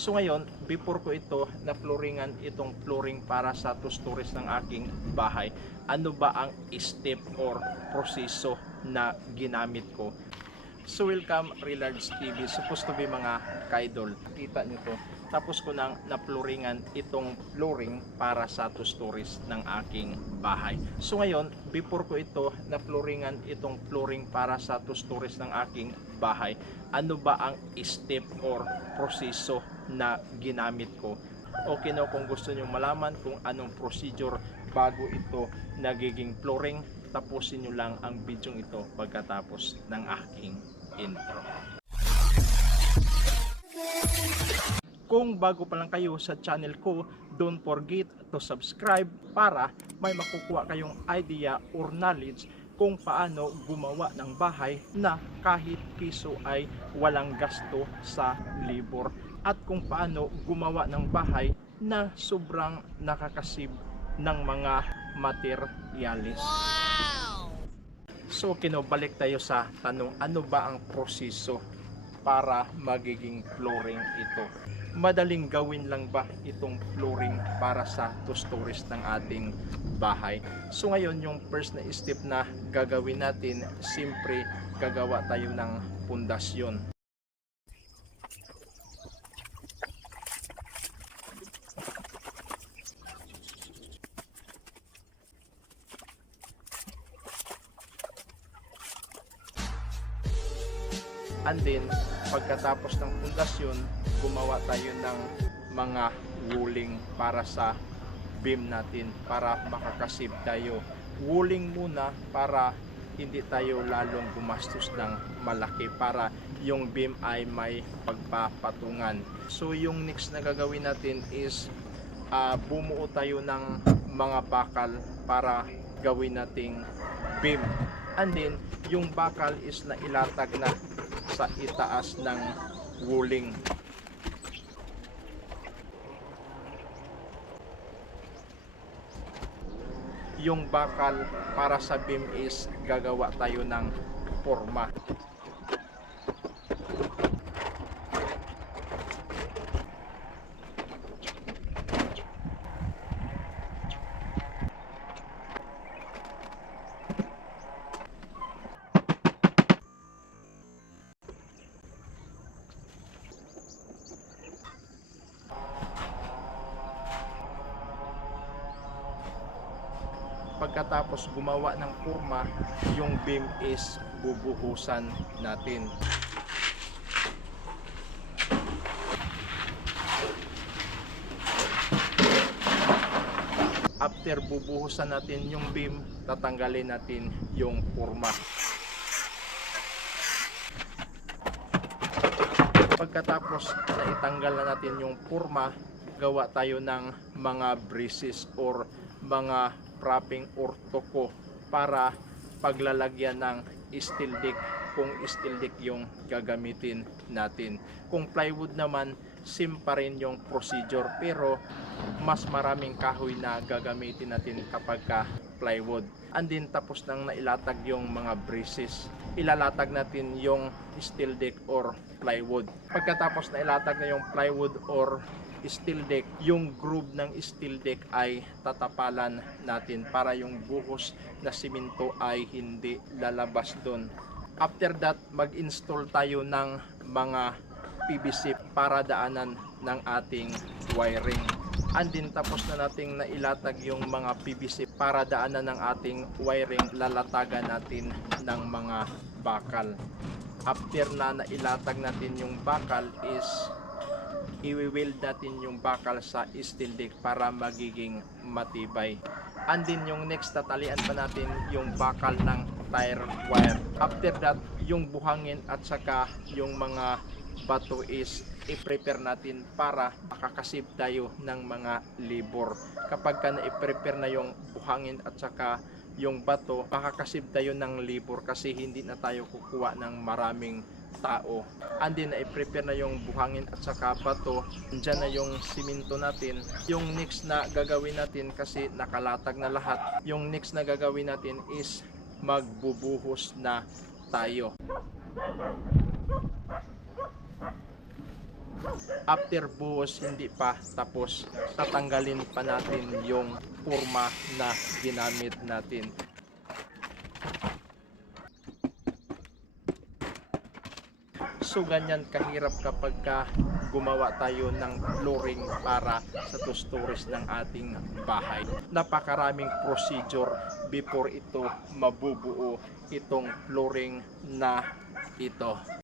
So ngayon, before ko ito na flooringan itong flooring para sa two ng aking bahay, ano ba ang step or proseso na ginamit ko? So welcome Relards TV, supposed to be mga kaidol. Kita nyo to. Tapos ko nang na-flooringan itong flooring para sa two stories ng aking bahay. So ngayon, before ko ito na-flooringan itong flooring para sa two stories ng aking bahay, ano ba ang step or proseso na ginamit ko? Okay na kung gusto nyo malaman kung anong procedure bago ito nagiging flooring, tapusin nyo lang ang video ito pagkatapos ng aking intro. Kung bago pa lang kayo sa channel ko, don't forget to subscribe para may makukuha kayong idea or knowledge kung paano gumawa ng bahay na kahit piso ay walang gasto sa libor at kung paano gumawa ng bahay na sobrang nakakasib ng mga materyales. So kinobalik tayo sa tanong ano ba ang proseso para magiging flooring ito? Madaling gawin lang ba itong flooring para sa two stories ng ating bahay? So ngayon yung first na step na gagawin natin, simpre gagawa tayo ng pundasyon. And then, pagkatapos ng pundasyon, gumawa tayo ng mga wooling para sa beam natin para makakasib tayo. Wooling muna para hindi tayo lalong gumastos ng malaki para yung beam ay may pagpapatungan. So yung next na gagawin natin is ah, bumuo tayo ng mga bakal para gawin nating beam. And then yung bakal is na ilatag na sa itaas ng wuling. Yung bakal para sa beam is gagawa tayo ng forma. Pagkatapos gumawa ng kurma, yung beam is bubuhusan natin. After bubuhusan natin yung beam, tatanggalin natin yung kurma. Pagkatapos na itanggal na natin yung kurma, gawa tayo ng mga braces or mga propping or toko para paglalagyan ng steel deck kung steel deck yung gagamitin natin. Kung plywood naman, same pa rin yung procedure pero mas maraming kahoy na gagamitin natin kapag ka plywood. And then tapos nang nailatag yung mga braces, ilalatag natin yung steel deck or plywood. Pagkatapos na ilatag na yung plywood or steel deck, yung groove ng steel deck ay tatapalan natin para yung buhos na simento ay hindi lalabas doon. After that, mag-install tayo ng mga PVC para daanan ng ating wiring. And then tapos na nating nailatag yung mga PVC para daanan ng ating wiring, lalatagan natin ng mga bakal. After na nailatag natin yung bakal is i-weld natin yung bakal sa steel deck para magiging matibay. And then yung next tatalian pa natin yung bakal ng tire wire. After that, yung buhangin at saka yung mga bato is i-prepare natin para makakasip tayo ng mga libor. Kapag ka na-prepare na yung buhangin at saka yung bato, makakasip tayo ng libor kasi hindi na tayo kukuha ng maraming tao. And then i-prepare na yung buhangin at saka bato. Diyan na yung siminto natin. Yung next na gagawin natin kasi nakalatag na lahat. Yung next na gagawin natin is magbubuhos na tayo. After buhos, hindi pa tapos. Tatanggalin pa natin yung purma na ginamit natin. So ganyan kahirap kapag ka gumawa tayo ng flooring para sa two stories ng ating bahay. Napakaraming procedure before ito mabubuo itong flooring na ito.